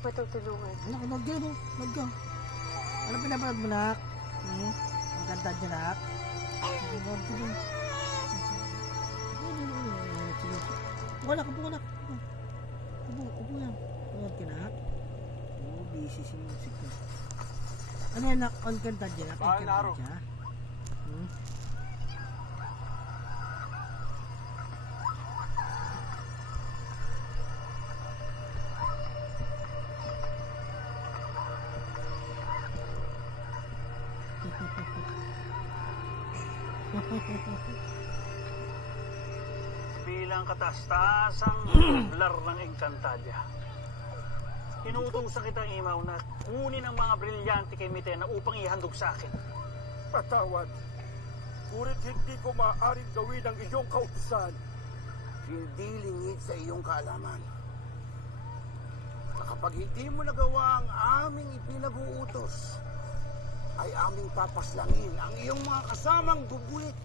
matutulungan. Anak, nagyan o. Nagyan. Ano pinapanood mo, nak? Ang ganda dyan, nak. Upo ka, upo ka, nak. Upo yan. Upo ka, nak. Busy si music ko. Ano yan, nak? On kanta dyan, nak? On kanta dyan. Bilang katastasang lar ng Encantadia, inuutusan kitang imaw na kunin ang mga brilyante kay Mitena upang ihandog sa akin. Patawad, ngunit hindi ko maaaring gawin ang iyong kautusan. Hindi lingid sa iyong kaalaman na kapag hindi mo nagawa ang aming ipinag-uutos, ay aming papaslangin ang iyong mga kasamang gugulit.